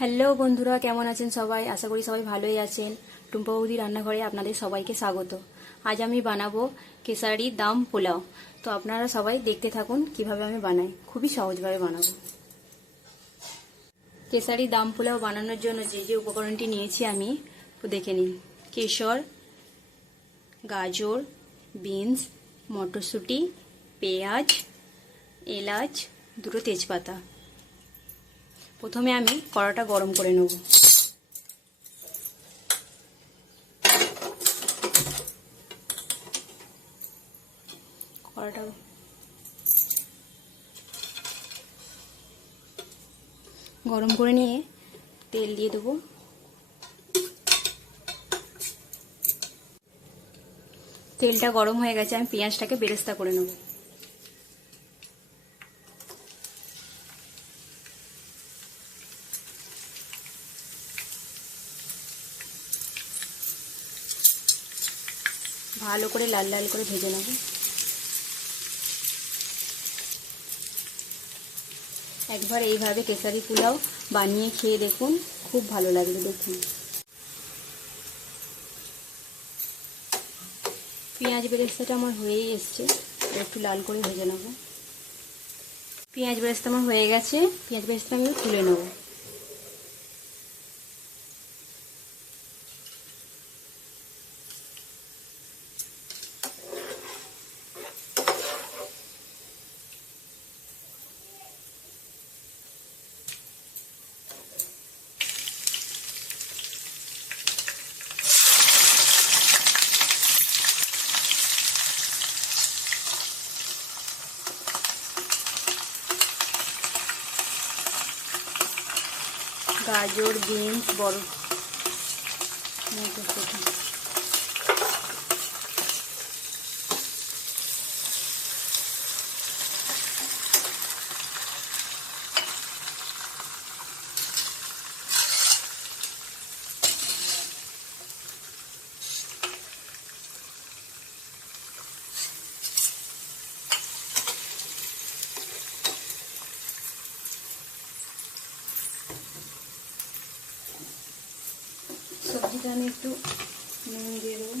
Hello বন্ধুরা, কেমন আছেন সবাই? আশা করি সবাই ভালোই আছেন। টুম্পা বৌদি রান্নাঘরে আপনাদের সবাইকে স্বাগত। আজ আমি বানাবো কেশারি দাম পোলাও। তো আপনারা সবাই দেখতে থাকুন কিভাবে আমি বানাই। খুবই সহজভাবে বানাবো। কেশারি দাম পোলাও বানানোর জন্য যে যে উপকরণটি নিয়েছি আমি দেখে নিন। কেশর, গাজর, বিনস, মটরশুঁটি, পেঁয়াজ, এলাচ, দুটো তেজপাতা। প্রথমে আমি কড়াটা গরম করে নেব। কড়াটা গরম করে নিয়ে তেল দিয়ে দেবো। তেলটা গরম হয়ে গেছে, আমি পেঁয়াজটাকে বেরেস্তা করে নেব। ভালো করে লাল লাল করে ভেজে নেব। একবার এইভাবে কেশারি পোলাও বানিয়ে খেয়ে দেখুন, খুব ভালো লাগবে। দেখুন পেঁয়াজ বেরেস্তাটা আমার হয়েই এসছে, একটু লাল করে ভেজে নেব। পেঁয়াজ বেরেস্তা আমার হয়ে গেছে, পেঁয়াজ বেরেস্তা আমি তুলে নেব। গাজর, বিনস, বড় মটরশুঁটি, সবজিটা আমি একটু নুন দিয়ে দেবো।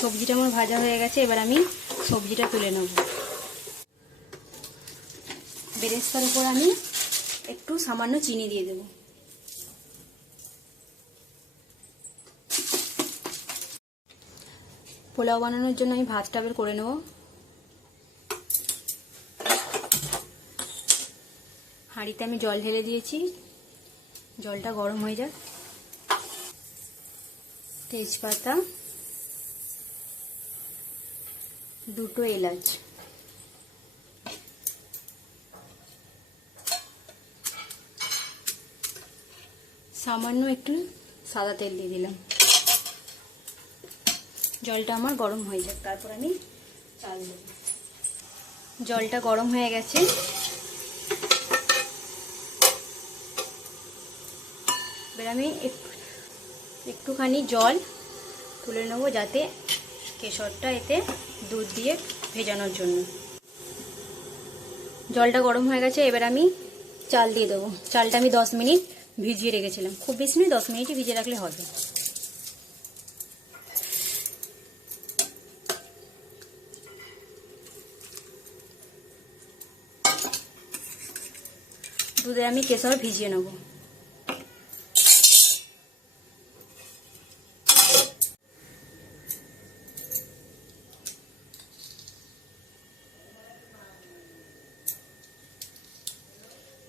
সবজিটা আমার ভাজা হয়ে গেছে, এবার আমি সবজিটা তুলে নেব। বেরেস্তার উপর আমি একটু সামান্য চিনি দিয়ে দেব। পোলাও বানানোর জন্য আমি ভাতটা বের করে নেব। হাঁড়িতে আমি জল ঢেলে দিয়েছি, জলটা গরম হয়ে যাক। তেজপাতা, দুটো এলাচ, সামান্য একটু সাদা তেল দিয়ে দিলাম। জলটা আমার গরম হয়ে যাক, তারপর আমি চাল দেব। জলটা গরম হয়ে গেছে, এবার আমি একটুখানি জল তুলে নেবো, যাতে কেশরটা এতে দুধ দিয়ে ভেজানোর জন্য। জলটা গরম হয়ে গেছে, এবার আমি চাল দিয়ে দেবো। চালটা আমি 10 মিনিট ভিজিয়ে রেখেছিলাম, খুব বেশি নয়, 10 মিনিটই ভিজিয়ে রাখলে হবে। দুধে আমি কেশর ভিজিয়ে নেব।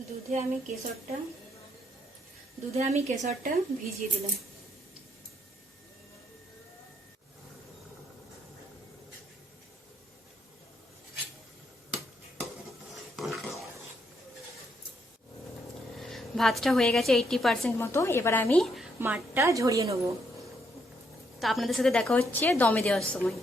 দুধে আমি কেশরটা ভিজিয়ে দিলাম। ভাতটা হয়ে গেছে 80% মতো, এবার আমি মাঠটা ঝরিয়ে নেব। তো আপনাদের সাথে দেখা হচ্ছে দমে দেওয়ার সময়।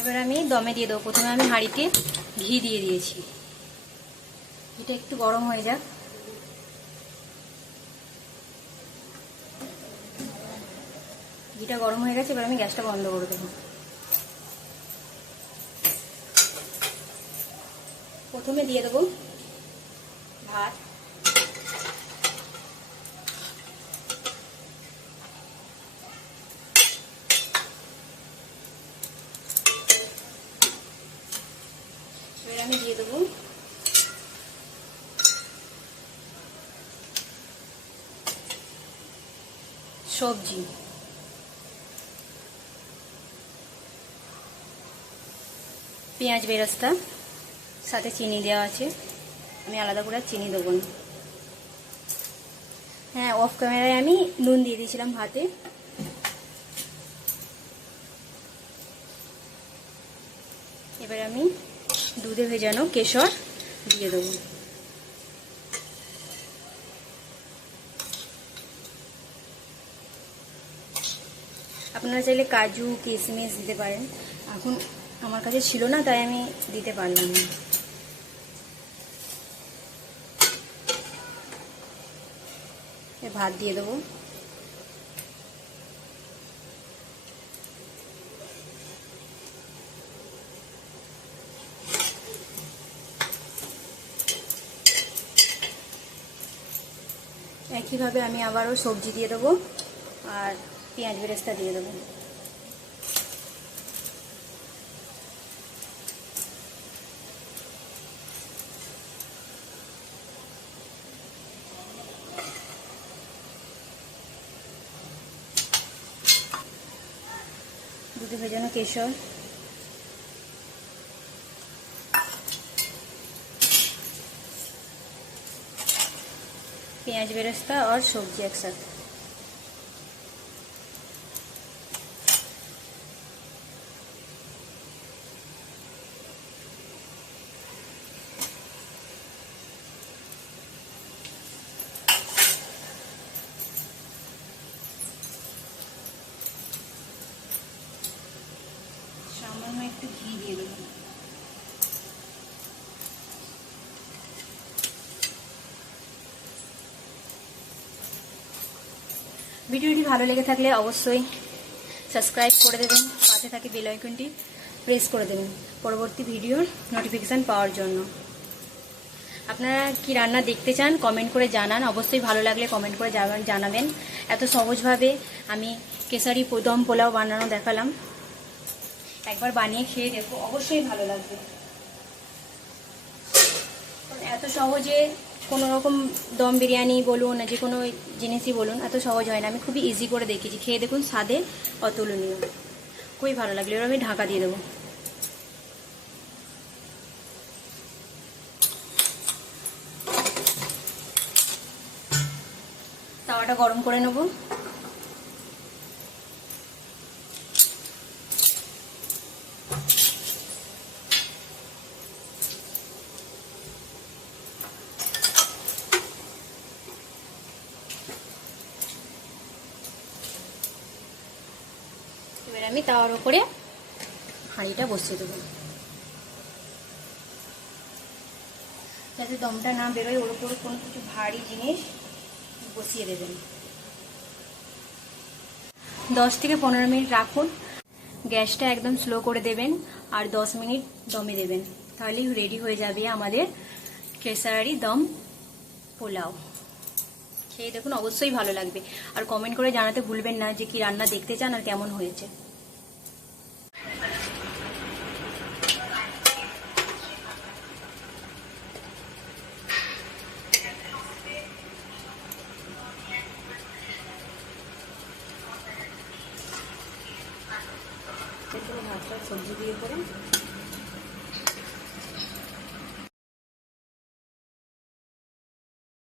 এবার আমি দমে দিয়ে দেবো। প্রথমে আমি হাঁড়িতে ঘি দিয়ে দিয়েছি, ঘিটা একটু গরম হয়ে যাক। ঘিটা গরম হয়ে গেছে, এবার আমি গ্যাসটা বন্ধ করে দেবো। প্রথমে দিয়ে দেবো ভাত, এবার আমি দিয়ে দেবো সবজি, পেঁয়াজ বেরেস্তা, সাথে চিনি দেওয়া আছে, আমি আলাদা করে চিনি দেবো না। হ্যাঁ, অফ ক্যামেরায় আমি নুন দিয়ে দিয়েছিলাম ভাতে। এবার আমি দুধে ভেজানো কেশর দিয়ে দেবো। আপনারা চাইলে কাজু কিশমিশ দিতে পারেন, এখন আমার কাছে ছিল না তাই আমি দিতে পারলাম না। ভাত দিয়ে দেবো। একইভাবে আমি আবারও সবজি দিয়ে দেবো আর পেঁয়াজ বেরেস্তা দিয়ে দেবো। দুধে ভেজানো কেশর, পেঁয়াজ बेरेस्ता और सब्जी एक साथ। सामान्य একটু ঘি দিয়ে দেব। ভিডিওটি ভালো লেগে থাকলে অবশ্যই সাবস্ক্রাইব করে দেবেন, পাশে থাকে বেল আইকনটি প্রেস করে দেবেন পরবর্তী ভিডিওর নোটিফিকেশন পাওয়ার জন্য। আপনারা কি রান্না দেখতে চান কমেন্ট করে জানান, অবশ্যই ভালো লাগলে কমেন্ট করে জানাবেন। এত সহজভাবে আমি কেশারি দম পোলাও বানানো দেখালাম, একবার বানিয়ে খেয়ে দেখো, অবশ্যই ভালো লাগবে। এত সহজে কোনো রকম দম বিরিয়ানি বলুন, যে কোনো জিনিসই বলুন, এত সহজ হয় না। আমি খুবই ইজি করে দেখিয়েছি, খেয়ে দেখুন, স্বাদে অতুলনীয়, খুবই ভালো লাগলো। এবার আমি ঢাকা দিয়ে দেবো। তাওয়াটা গরম করে নেব। এবার আমি তাওয়ার উপরে হাঁড়িটা বসিয়ে দেবো, যাতে দমটা না বেরোয়। ওর উপরে কোনো কিছু ভারী জিনিস বসিয়ে দেবেন। 10 থেকে 15 মিনিট রাখুন, গ্যাসটা একদম স্লো করে দেবেন আর 10 মিনিট দমে দেবেন, তাহলেই রেডি হয়ে যাবে আমাদের কেশারি দম পোলাও। খেয়ে দেখুন, অবশ্যই ভালো লাগবে। আর কমেন্ট করে জানাতে ভুলবেন না যে কি রান্না দেখতে চান আর কেমন হয়েছে। ভাতটা সবজি দিয়ে করে